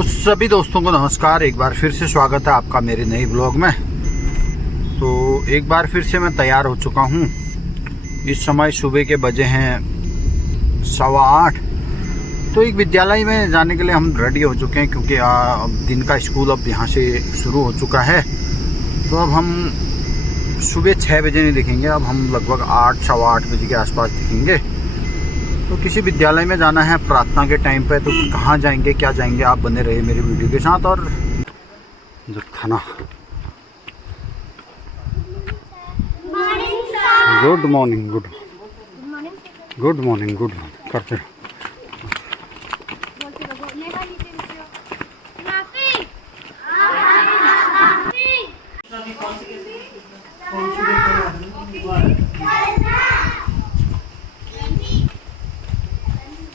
तो सभी दोस्तों को नमस्कार। एक बार फिर से स्वागत है आपका मेरे नए ब्लॉग में। तो एक बार फिर से मैं तैयार हो चुका हूँ। इस समय सुबह के बजे हैं 8:15। तो एक विद्यालय में जाने के लिए हम रेडी हो चुके हैं, क्योंकि अब दिन का स्कूल अब यहाँ से शुरू हो चुका है। तो अब हम सुबह 6 बजे नहीं दिखेंगे, अब हम लगभग 8, 8:15 बजे के आसपास दिखेंगे। तो किसी विद्यालय में जाना है प्रार्थना के टाइम पे। तो कहाँ जाएंगे, क्या जाएंगे, आप बने रहे मेरी वीडियो के साथ। और खाना गुड मॉर्निंग, गुड मॉर्निंग करते रहो।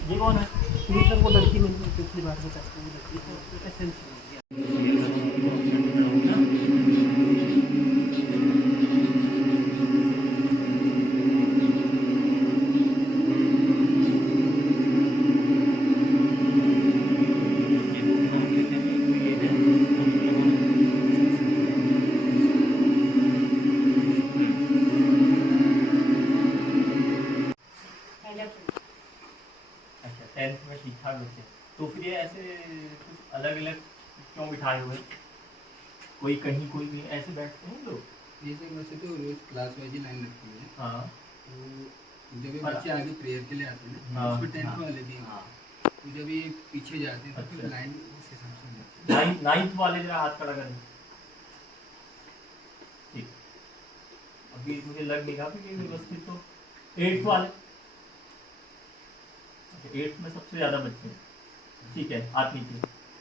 ये कौन है? सर वो लड़की मिली पिछली बार बता टेंथ में ठीक ठाक बच्चे, तो फिर ये ऐसे कुछ अलग अलग क्यों बिठाए हुए? कोई कहीं कोई नहीं, ऐसे बैठते हैं लोग। जैसे वैसे तो रोज क्लास वाइज ही लाइन लगती है। हाँ, तो जब ये बच्चे आगे प्रेयर के लिए आते हैं ना, उसमें 10th वाले भी हैं। तो जब ये पीछे जाते हैं तो फिर लाइन उस हिसाब से लगती है। 9th वाले जरा हाथ खड़ा करें। ठीक, अभी मुझे लग नहीं रहा कि व्यवस्थित। तो 8th वाले, 8th में सबसे ज्यादा बच्चे हैं। ठीक है, हाथ नीचे।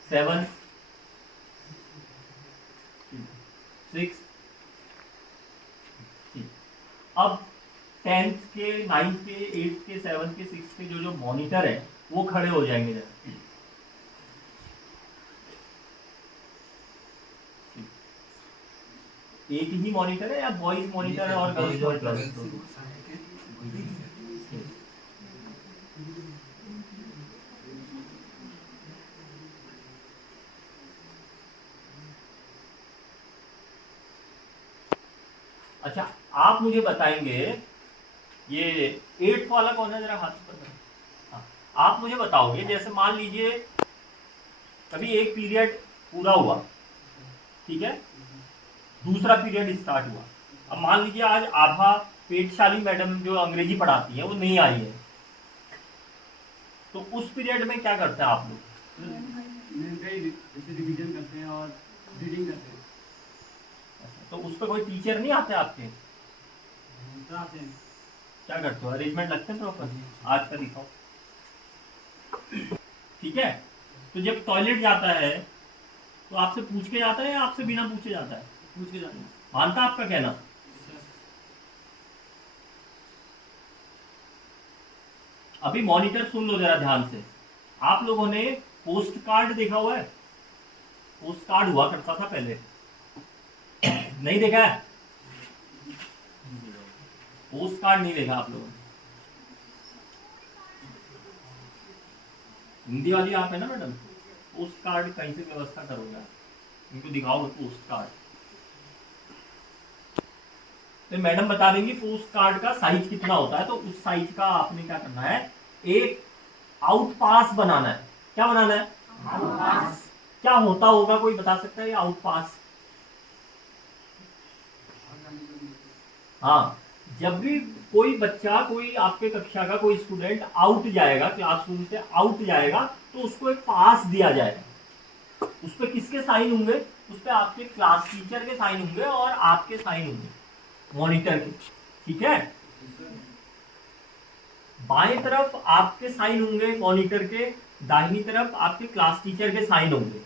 7, 6, ठीक। अब 10th के, 9th के, 8th के, 7th के, 6th के जो मॉनिटर है वो खड़े हो जाएंगे जरा। एक ही मॉनिटर है या बॉयज मॉनिटर है और गर्ल्स मॉनिटर है? अच्छा, आप मुझे बताएंगे ये 8th वाला कौन है? जरा हाथ पर करें। हाँ, आप मुझे बताओगे, जैसे मान लीजिए कभी एक पीरियड पूरा हुआ, ठीक है, दूसरा पीरियड स्टार्ट हुआ। अब मान लीजिए आज आभा पेटशाली मैडम जो अंग्रेजी पढ़ाती है वो नहीं आई है, तो उस पीरियड में क्या करते हैं आप लोग? जैसे रिवीजन करते हैं और रीडिंग करते हैं। तो उस पर कोई टीचर नहीं आते आपके? आते हैं। क्या करते हो? अरेंजमेंट लगते हैं प्रॉपर? आज का दिखाओ। ठीक है, तो जब टॉयलेट जाता है तो आपसे पूछ के जाता है या आपसे बिना पूछे जाता है? पूछ के जाते हैं। मानता आपका कहना? अभी मॉनिटर सुन लो जरा ध्यान से। आप लोगों ने पोस्ट कार्ड देखा हुआ है? पोस्ट कार्ड हुआ करता था पहले, नहीं देखा है? पोस्ट कार्ड नहीं देखा आप लोगों ने? हिंदी वाली आप है ना मैडम? पोस्ट कार्ड कहीं से व्यवस्था करोगे आप, इनको दिखाओगे पोस्ट कार्ड, तो मैडम बता देंगी पोस्ट कार्ड का साइज कितना होता है। तो उस साइज का आपने क्या करना है, एक आउट पास बनाना है। क्या बनाना है? आउट पास। क्या होता होगा, कोई बता सकता है ये आउट पास? हाँ, जब भी कोई बच्चा, कोई आपके कक्षा का कोई स्टूडेंट आउट जाएगा, क्लासरूम से आउट जाएगा, तो उसको एक पास दिया जाएगा। उस पर किसके साइन होंगे? उस पर आपके क्लास टीचर के साइन होंगे और आपके साइन होंगे, मॉनिटर के। ठीक है, बाएं तरफ आपके साइन होंगे मॉनिटर के, दाहिनी तरफ आपके क्लास टीचर के साइन होंगे।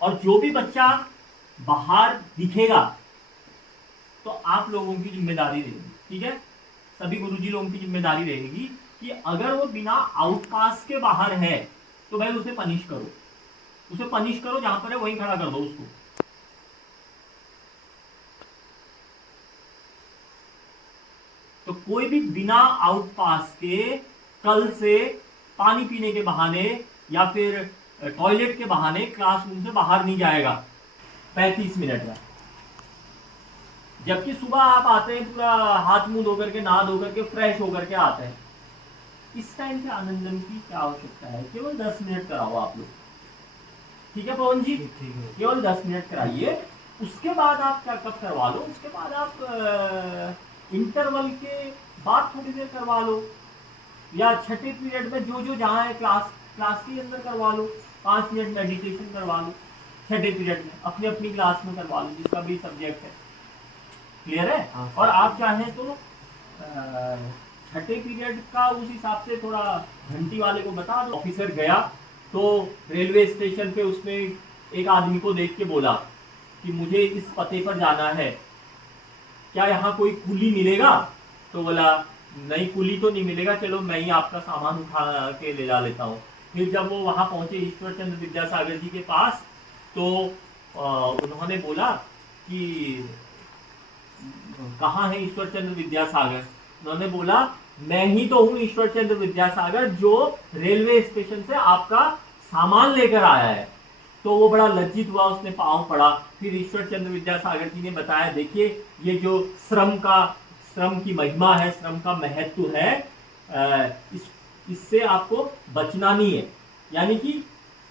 और जो भी बच्चा बाहर दिखेगा तो आप लोगों की जिम्मेदारी रहेगी। ठीक है, सभी गुरुजी लोगों की जिम्मेदारी रहेगी कि अगर वो बिना आउट पास के बाहर है तो भाई उसे पनिश करो, उसे पनिश करो, जहां पर है वहीं खड़ा कर दो उसको। तो कोई भी बिना आउट पास के कल से पानी पीने के बहाने या फिर टॉयलेट के बहाने क्लासरूम से बाहर नहीं जाएगा 35 मिनट में। जबकि सुबह आप आते हैं पूरा हाथ मुंह धोकर के, नहा धोकर के, फ्रेश होकर के आते हैं। इस टाइम पे आनंदन की क्या आवश्यकता है? केवल 10 मिनट कराओ आप लोग, ठीक है पवन जी? केवल 10 मिनट कराइए। उसके बाद आप क्या कब करवा लो, उसके बाद आप इंटरवल के बाद थोड़ी देर करवा लो, या छठे पीरियड में जो जहाँ है क्लास के अंदर करवा लो, 5 मिनट मेडिटेशन करवा लो छठे पीरियड में, अपनी अपनी क्लास में करवा लो जिसका भी सब्जेक्ट है। क्लियर है? हाँ। और आप चाहें तो छठे पीरियड का उस हिसाब से थोड़ा घंटी वाले को बता दो। ऑफिसर गया तो रेलवे स्टेशन पे उसने एक आदमी को देख के बोला कि मुझे इस पते पर जाना है, क्या यहाँ कोई कुली मिलेगा? तो बोला नहीं, कुली तो नहीं मिलेगा, चलो मैं ही आपका सामान उठा के ले जा लेता हूँ। फिर जब वो वहाँ पहुँचे ईश्वर चंद्र विद्यासागर जी के पास, तो उन्होंने बोला कि कहाँ है ईश्वर चंद्र विद्यासागर? उन्होंने बोला मैं ही तो हूँ ईश्वर चंद्र विद्यासागर, जो रेलवे स्टेशन से आपका सामान लेकर आया है। तो वो बड़ा लज्जित हुआ, उसने पाँव पड़ा। फिर ईश्वर चंद्र विद्यासागर जी ने बताया, देखिए ये जो श्रम की महिमा है, श्रम का महत्व है, इससे आपको बचना नहीं है। यानी कि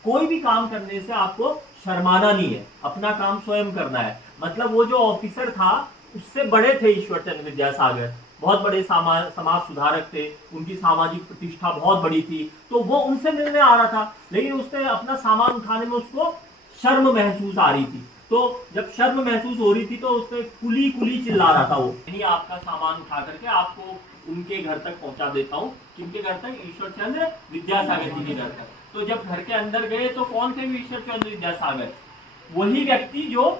कोई भी काम करने से आपको शर्माना नहीं है, अपना काम स्वयं करना है। मतलब वो जो ऑफिसर था उससे बड़े थे ईश्वर चंद्र विद्यासागर, बहुत बड़े समाज सुधारक थे, उनकी सामाजिक प्रतिष्ठा बहुत बड़ी थी। तो वो उनसे मिलने आ रहा था, लेकिन उसने अपना सामान उठाने में उसको शर्म महसूस आ रही थी। तो जब शर्म महसूस हो रही थी तो उसने कुली कुली चिल्ला रहा था। वो नहीं, आपका सामान उठा करके आपको उनके घर तक पहुंचा देता हूँ। किनके घर तक? ईश्वर चंद्र विद्यासागर जी के घर तक। तो जब घर के अंदर गए तो कौन थे ईश्वर चंद्र विद्यासागर? वही व्यक्ति जो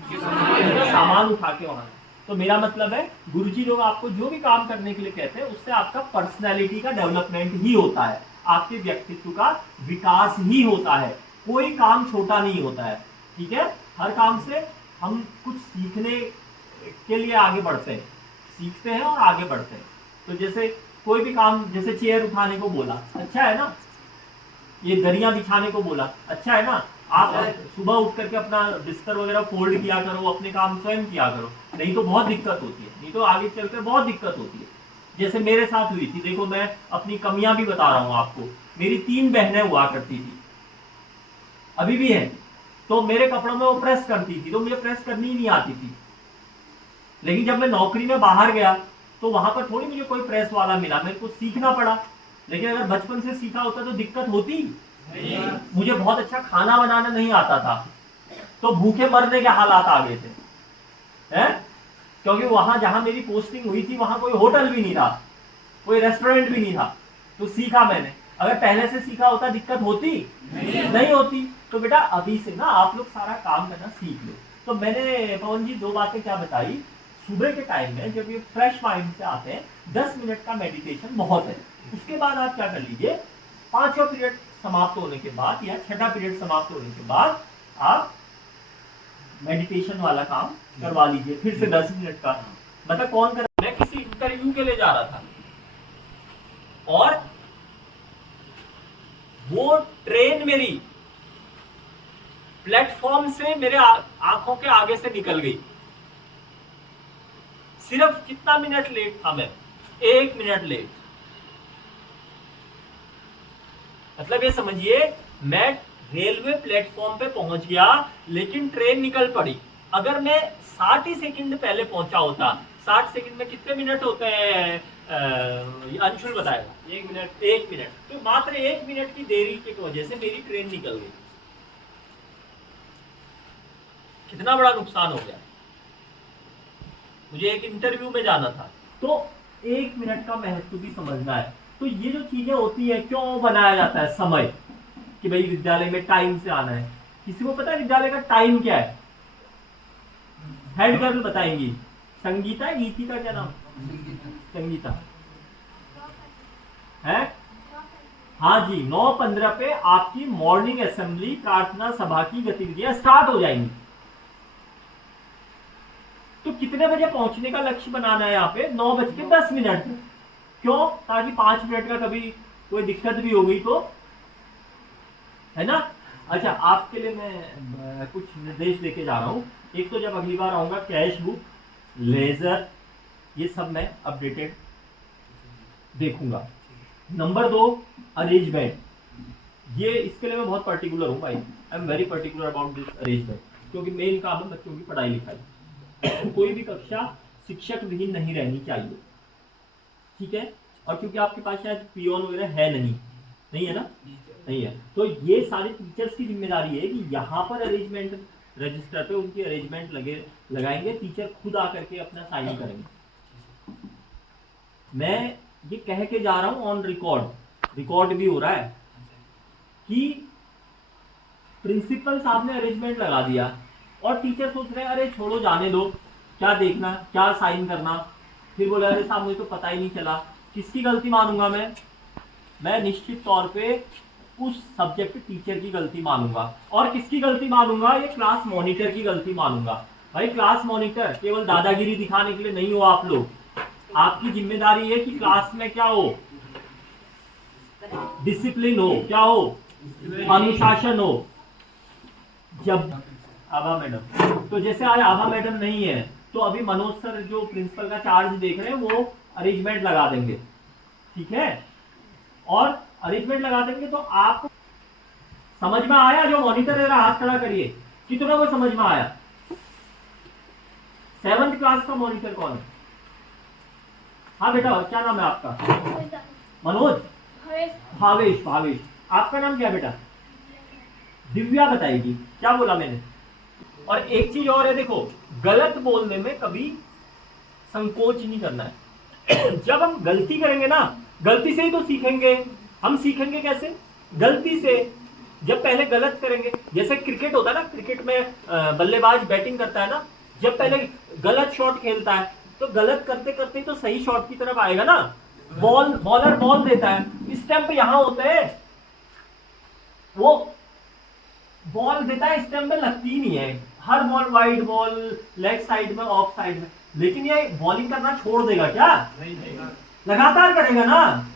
सामान उठा के वहां। तो मेरा मतलब है, गुरुजी लोग आपको जो भी काम करने के लिए कहते हैं उससे आपका पर्सनैलिटी का डेवलपमेंट ही होता है, आपके व्यक्तित्व का विकास ही होता है। कोई काम छोटा नहीं होता है, ठीक है? हर काम से हम कुछ सीखने के लिए आगे बढ़ते हैं, सीखते हैं और आगे बढ़ते हैं। तो जैसे कोई भी काम, जैसे चेयर उठाने को बोला, अच्छा है ना? ये दरियां बिछाने को बोला, अच्छा है ना? आप सुबह उठ करके अपना बिस्तर वगैरह फोल्ड किया करो, अपने काम स्वयं किया करो, नहीं तो बहुत दिक्कत होती है, नहीं तो आगे चलकर बहुत दिक्कत होती है। जैसे मेरे साथ हुई थी, देखो मैं अपनी कमियां भी बता रहा हूँ आपको। मेरी 3 बहनें हुआ करती थी, अभी भी है। तो मेरे कपड़ों में वो प्रेस करती थी, तो मुझे प्रेस करनी ही नहीं आती थी। लेकिन जब मैं नौकरी में बाहर गया तो वहां पर थोड़ी मुझे कोई प्रेस वाला मिला, मेरे को सीखना पड़ा। लेकिन अगर बचपन से सीखा होता तो दिक्कत होती नहीं। मुझे बहुत अच्छा खाना बनाना नहीं आता था, तो भूखे मरने के हालात आ गए थे, हैं? क्योंकि वहां जहां मेरी पोस्टिंग हुई थी वहां कोई होटल भी नहीं था, कोई रेस्टोरेंट भी नहीं था। तो सीखा मैंने। अगर पहले से सीखा होता दिक्कत होती नहीं होती। तो बेटा अभी से ना आप लोग सारा काम करना सीख लो। तो मैंने पवन जी 2 बातें क्या बताई। सुबह के टाइम में जब ये फ्रेश माइंड से आते हैं, 10 मिनट का मेडिटेशन बहुत है। उसके बाद आप क्या कर लीजिए, 5वां पीरियड समाप्त होने के बाद या 6ठा पीरियड समाप्त होने के बाद आप मेडिटेशन वाला काम करवा लीजिए, फिर से 10 मिनट का। मतलब कौन कर, मैं किसी इंटरव्यू के लिए जा रहा था और वो ट्रेन मेरी प्लेटफॉर्म से मेरे आंखों के आगे से निकल गई। सिर्फ कितना मिनट लेट था मैं? 1 मिनट लेट। मतलब ये समझिए, मैं रेलवे प्लेटफॉर्म पे पहुंच गया लेकिन ट्रेन निकल पड़ी। अगर मैं 60 ही सेकंड पहले पहुंचा होता, 60 सेकंड में कितने मिनट होते हैं? अंशुल बताएगा। 1 मिनट। 1 मिनट। तो मात्र 1 मिनट की देरी की वजह से मेरी ट्रेन निकल गई। कितना बड़ा नुकसान हो गया। मुझे एक इंटरव्यू में जाना था, तो 1 मिनट का महत्व भी समझना है। तो ये जो चीजें होती है, क्यों बनाया जाता है समय, कि भाई विद्यालय में टाइम से आना है। किसी को पता है विद्यालय का टाइम क्या है? हेड गर्ल बताएंगी। संगीता, गीति का क्या नाम? संगीता है? हाँ जी, 9:15 पे आपकी मॉर्निंग असेंबली प्रार्थना सभा की गतिविधियां स्टार्ट हो जाएंगी। तो कितने बजे पहुंचने का लक्ष्य बनाना है यहाँ पे? 9:10। क्यों? ताकि 5 मिनट का कभी कोई दिक्कत भी हो गई तो, है ना। अच्छा, आपके लिए मैं कुछ निर्देश लेके जा रहा हूँ। एक तो जब अगली बार आऊँगा कैश बुक, लेजर, ये सब मैं अपडेटेड देखूंगा। Number 2, arrangement. ये इसके लिए मैं बहुत पर्टिकुलर हूँ भाई, I am very particular about this arrangement, क्योंकि मेन काम है बच्चों की पढ़ाई लिखाई। कोई भी कक्षा शिक्षक विहीन नहीं रहनी चाहिए, ठीक है। और क्योंकि आपके पास शायद पियोन वगैरह है नहीं है ना, नहीं है, तो ये सारे टीचर्स की जिम्मेदारी है कि यहाँ पर अरेंजमेंट, रजिस्टर पे उनकी अरेंजमेंट लगाएंगे, टीचर खुद आकर के अपना साइन करेंगे। मैं ये कह के जा रहा हूँ ऑन रिकॉर्ड भी हो रहा है कि प्रिंसिपल साहब ने अरेंजमेंट लगा दिया और टीचर सोच रहे हैं अरे छोड़ो जाने दो, क्या देखना, क्या साइन करना। फिर बोला अरे साहब मुझे तो पता ही नहीं चला। किसकी गलती मानूंगा मैं निश्चित तौर पे उस सब्जेक्ट टीचर की गलती मानूंगा। और किसकी गलती मानूंगा? ये क्लास मॉनिटर की गलती मानूंगा। भाई क्लास मॉनिटर केवल दादागिरी दिखाने के लिए नहीं हो आप लोग, आपकी जिम्मेदारी है कि क्लास में क्या हो, डिसिप्लिन हो, क्या हो, अनुशासन हो। जब आभा मैडम, तो जैसे आज आभा मैडम नहीं है तो अभी मनोज सर जो प्रिंसिपल का चार्ज देख रहे हैं वो अरेंजमेंट लगा देंगे, ठीक है। और अरेंजमेंट लगा देंगे तो आप समझ में आया? जो मॉनिटर है हाथ खड़ा करिए, कितना को समझ में आया? 7th क्लास का मॉनिटर कौन है? हाँ बेटा, क्या नाम है आपका? मनोज? भावेश। आपका नाम क्या बेटा? दिव्या बताएगी। क्या बोला मैंने? और एक चीज और है, देखो गलत बोलने में कभी संकोच नहीं करना है। जब हम गलती करेंगे ना, गलती से ही तो सीखेंगे। हम सीखेंगे कैसे? गलती से। जब पहले गलत करेंगे, जैसे क्रिकेट होता है ना, क्रिकेट में बल्लेबाज बैटिंग करता है ना, जब पहले गलत शॉट खेलता है तो गलत करते करते तो सही शॉट की तरफ आएगा ना। बॉलर बॉल देता है, स्टंप यहां होते हैं, वो बॉल देता है, स्टंप में लगती ही नहीं है। हर ball wide ball, leg side में, ऑफ साइड में। लेकिन ये बॉलिंग करना छोड़ देगा क्या? नहीं देगा, लगातार करेगा ना।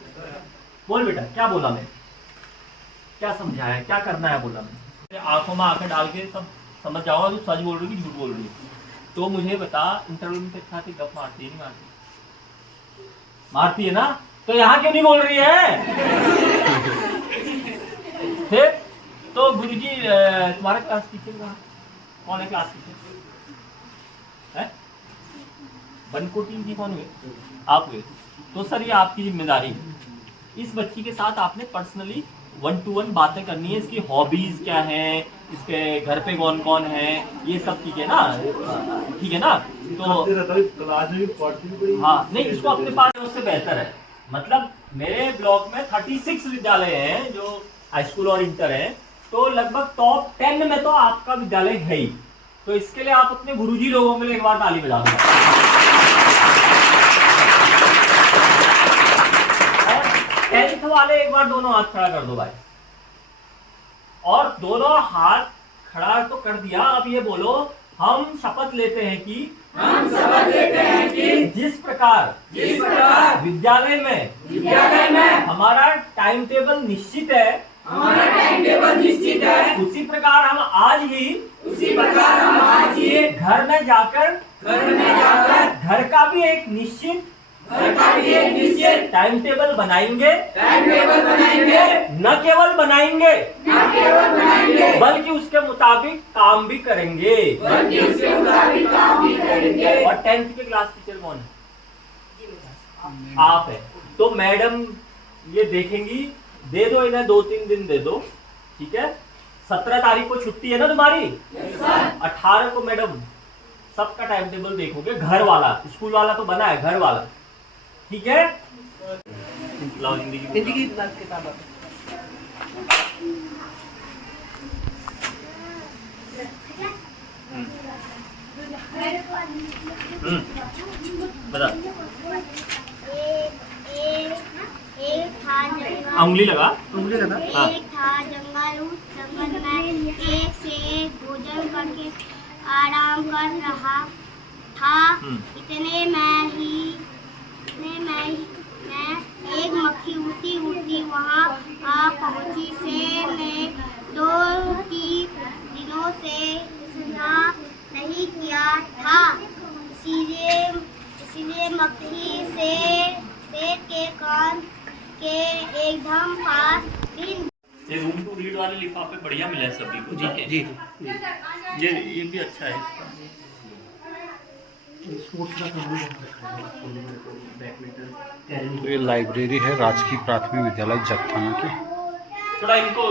बोल बेटा, क्या बोला मैं? क्या समझाया? क्या करना है बोला मैं? आंखों में आंखें डाल के सब समझ जाओ तो सच बोल रही है कि झूठ बोल रही है। तो मुझे बता, इंटरव्यू में तेरे साथ गप मारती है नहीं मारती? मारती है ना, तो यहाँ क्यों नहीं बोल रही है? फिर तो गुरुजी तुम्हारा क्लास टीचर कौन है? क्लास टीचर है बनको टीम की कौन हुए? आप हुए। तो सर ये आपकी जिम्मेदारी है, इस बच्ची के साथ आपने पर्सनली 1-to-1 बातें करनी है। इसकी हॉबीज क्या है, इसके घर पे कौन कौन है, ये सब ठीक है ना? ठीक है ना? तो हाँ, नहीं इसको अपने पास उससे बेहतर है। मतलब मेरे ब्लॉक में 36 विद्यालय हैं जो हाई स्कूल और इंटर हैं, तो लगभग टॉप 10 में तो आपका विद्यालय है ही। तो इसके लिए आप अपने गुरुजी लोगों के लिए एक बार ताली बजा दो। और 10th वाले एक बार दोनों हाथ खड़ा कर दो भाई। और दोनों हाथ खड़ा तो कर दिया, अब ये बोलो, हम शपथ लेते हैं कि जिस प्रकार विद्यालय में हमारा टाइम टेबल निश्चित है, उसी प्रकार हम आज ही घर में जाकर घर का भी एक निश्चित टाइम टेबल बनाएंगे। न केवल बनाएंगे बल्कि उसके मुताबिक काम भी करेंगे। और 10th के क्लास टीचर कौन है? आप है। तो मैडम ये देखेंगी, दे दो इन्हें 2-3 दिन दे दो, ठीक है। 17 तारीख को छुट्टी है ना तुम्हारी? 18 को मैडम सबका टाइम टेबल देखोगे, घर वाला, स्कूल वाला तो बना है, घर वाला, ठीक है। हिंदी की किताब बता। उंगली लगा। हाँ। एक था जंगल, उस जंगल में एक शेर भोजन करके आराम कर रहा था। इतने में एक मक्खी उड़ती उड़ती वहाँ आ पहुँची। शेर ने दिनों से स्नान नहीं किया था, इसीलिए मक्खी से के कान के एकदम पास दिन। ये रूम टू रीड वाले लिफाफे बढ़िया मिले हैं सभी को। जी जी जी। ये भी अच्छा है। तो ये लाइब्रेरी है राजकीय प्राथमिक विद्यालय जगथाना की। थोड़ा इनको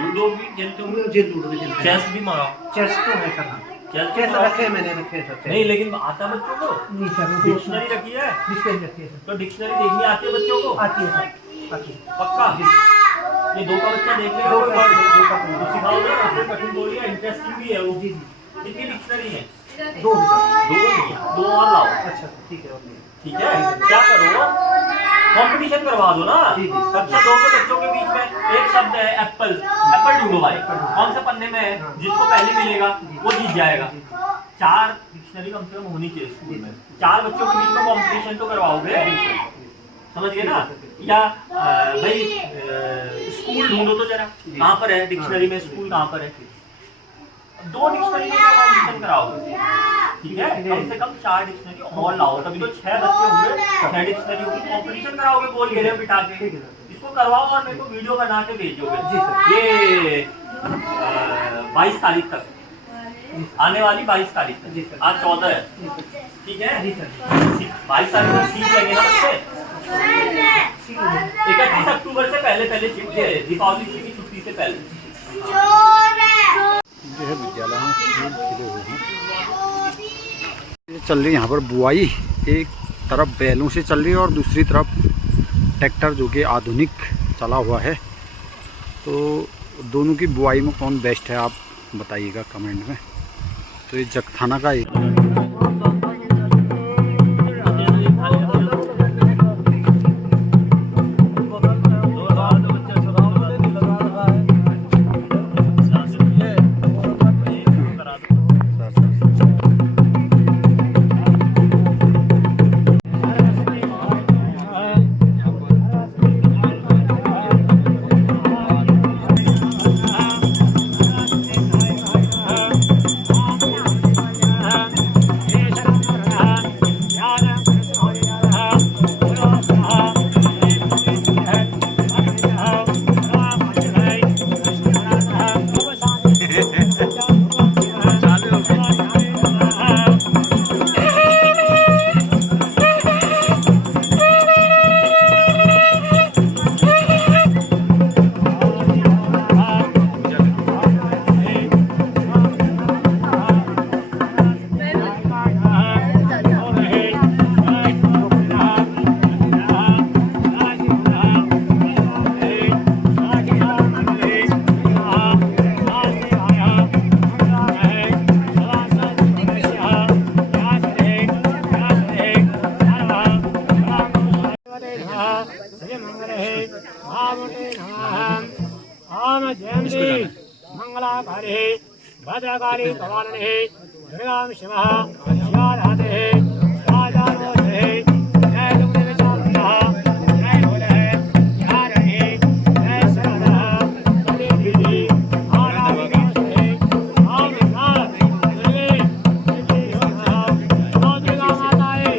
लूडो भी खेलते होंगे। जी लूडो भी खेलते हैं। चेस भी मारो। चेस तो है सर। चेस रखे मैंने रखे सर। नहीं लेकिन आता बच्चों को नहीं सर। डिक्शनरी रखी है। डिक्शनरी रखी है सर। तो डिक्शनरी देखनी आती है बच्चों को? आती है सर, आती है। पक्का? ये 2 का बच्चा देख लेगा। 2 का सिखाओगे ना, उसको कठिन थोड़ी है, इंटरेस्टिंग भी है वो। जी जी। कितनी डिक्शनरी है? 2 2 और लाओ। अच्छा ठीक है। ठीक है, क्या करो, कंपटीशन करवा दो ना। कक्षा 2 के बच्चों के बीच में एक शब्द है एप्पल, एप्पल ढूंढो भाई, कौन से पन्ने में है, जिसको पहले मिलेगा वो जीत जाएगा। 4 डिक्शनरी कम से कम होनी चाहिए स्कूल में। 4 बच्चों के बीच में कंपटीशन तो करवाओगे, समझ गए ना? या भाई स्कूल ढूंढो तो जरा, कहाँ पर है डिक्शनरी में, स्कूल कहाँ पर है। 2 डिक्शनरी में कंपटीशन कराओगे, ठीक है? कम से कम 4 डिक्शनरी और लाओ, तभी तो 6 बच्चे होंगे, 6 डिक्शनरी होगी, कंपटीशन कराओगे गोल घेरे में बिठा के। इसको करवाओ और मेरे को वीडियो बना के भेजोगे। ये 22 तारीख तक, आने वाली 22 तारीख तक। आज 14 है, ठीक है? 22 तारीख को सीख लेंगे ना बच्चे। 31 अक्टूबर से पहले सीख गए, दीपावली की छुट्टी से पहले। ये है विद्यालय में फूल खिले हुए हैं। ये चल रही है यहाँ पर बुआई, एक तरफ बैलों से चल रही है और दूसरी तरफ ट्रैक्टर जो कि आधुनिक चला हुआ है। तो दोनों की बुआई में कौन बेस्ट है आप बताइएगा कमेंट में। तो ये जगथाना का एक मंगलाकारे भद्रकाली भवानी दुर्गा शिवः शिवाराधे राजारोधे जय दुर्गे विचारः जय भोले जय रहे जय सरदा कलिविधि आराधिकास्ते आमनाथ दुर्गे दुर्गा माताए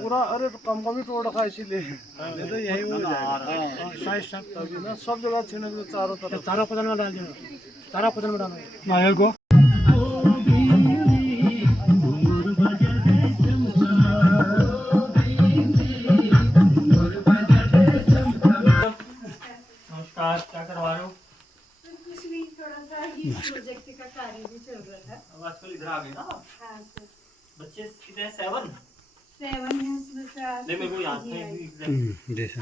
पूरा अरे कम ही तोड़ रखा इसीलिए नहीं तो यही हो जाएगा साइज तभी ना सब जगह छिड़क दो चारों तरफ चारों पदन में डाल देना चारों पदन में डालना नारियल को नमस्कार, क्या करवा रहे हो? कुछ नहीं, थोड़ा सा ये प्रोजेक्ट का कार्य भी चल रहा था। अब आजकल इधर आ गए ना आप? हाँ सर, बच्चे कितने हैं? 7 है उसमें से आज नहीं, मेरे को याद नहीं आई। नहीं। जैसा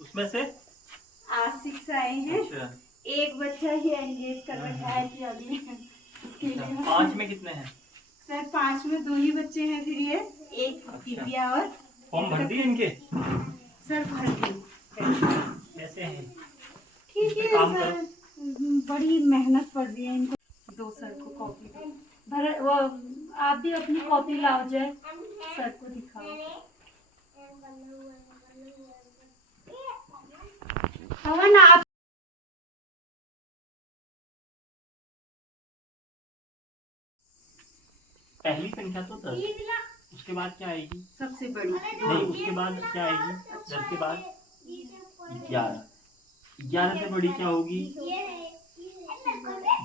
उसमें से आज 6 आए हैं। अच्छा, एक बच्चा ही एंगेज कर रखा है कि अभी उसके लिए 5 में कितने हैं? सर 5 में 2 ही बच्चे हैं, फिर ये एक दिव्या और फॉर्म भर दिए इनके? सर भर दी। कैसे हैं? ठीक है काम सर, बड़ी मेहनत पड़ रही है इनको। 2 सर को कॉपी भर, वो आप भी अपनी कॉपी लाओ जाए, सर को दिखाओ। पवन आप पहली संख्या तो 10, उसके बाद क्या आएगी? सबसे बड़ी नहीं, उसके बाद क्या आएगी? 10 के बाद 11, 11 से बड़ी क्या होगी?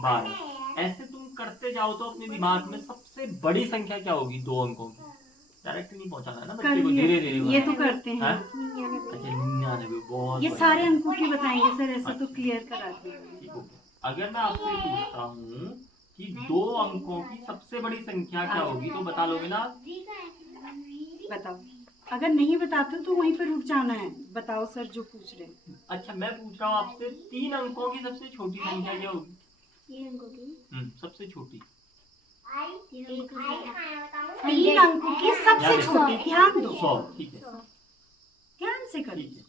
12। ऐसे तुम करते जाओ तो अपने दिमाग में सबसे बड़ी संख्या क्या होगी 2 अंकों की? डायरेक्ट नहीं पहुंचाना है ना बच्चे को, धीरे धीरे। ये तो करते हैं। अच्छा, 99, बहुत ये बढ़िया। सारे अंकों की बताएंगे सर, ऐसा तो क्लियर करा दिया। ठीक हो गया। अगर मैं आपसे पूछता हूँ कि 2 अंकों की सबसे बड़ी संख्या क्या होगी, तो बता लोगे ना? बताओ, अगर नहीं बताते तो वहीं पर रुक जाना है। बताओ सर जो पूछ रहे हैं। अच्छा, मैं पूछ रहा हूँ आपसे, 3 अंकों की सबसे छोटी संख्या क्या होगी? 3 अंकों की सबसे छोटी। 3 अंकों की सबसे छोटी, ध्यान दो, 100। ठीक है, ध्यान से करो। ठीक है।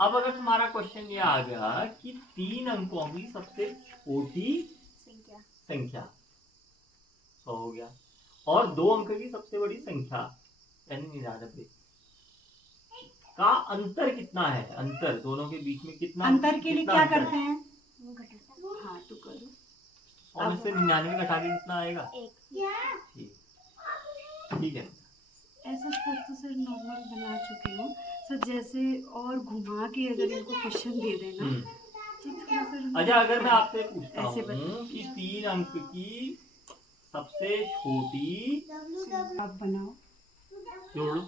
अब अगर तुम्हारा क्वेश्चन ये आ गया कि 3 अंकों की सबसे छोटी संख्या 100 हो गया, और 2 अंक की सबसे बड़ी संख्या यानी 99 का अंतर कितना है? अंतर दोनों के बीच में कितना? अंतर के लिए कितना क्या अंतर करते है? हैं? हाँ तो करो। 100 में से 99 घटा के कितना आएगा? 1। ठीक है। ऐसा स्तर तो सर नॉर्मल बना चुके हो सर, जैसे और घुमा के अगर इनको क्वेश्चन दे देना तो थोड़ा सा। अच्छा, अगर मैं आपसे पूछता ऐसे हूँ कि 3 अंक की सबसे छोटी, आप बनाओ। जोड़ लो।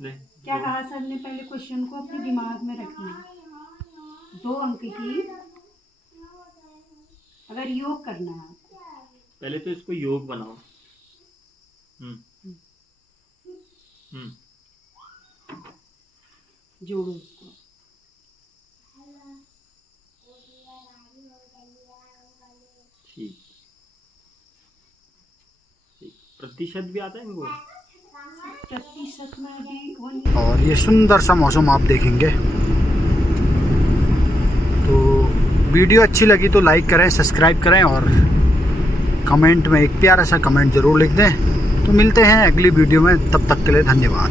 ले, क्या कहा सर ने? पहले क्वेश्चन को अपने दिमाग में रखना है। 2 अंक की अगर योग करना है, पहले तो इसको योग बनाओ। जोड़ो उसको। ठीक, प्रतिशत भी आता है इनको? प्रतिशत में अभी और ये सुंदर सा मौसम आप देखेंगे। तो वीडियो अच्छी लगी तो लाइक करें, सब्सक्राइब करें और कमेंट में एक प्यारा सा कमेंट ज़रूर लिख दें। तो मिलते हैं अगली वीडियो में, तब तक के लिए धन्यवाद।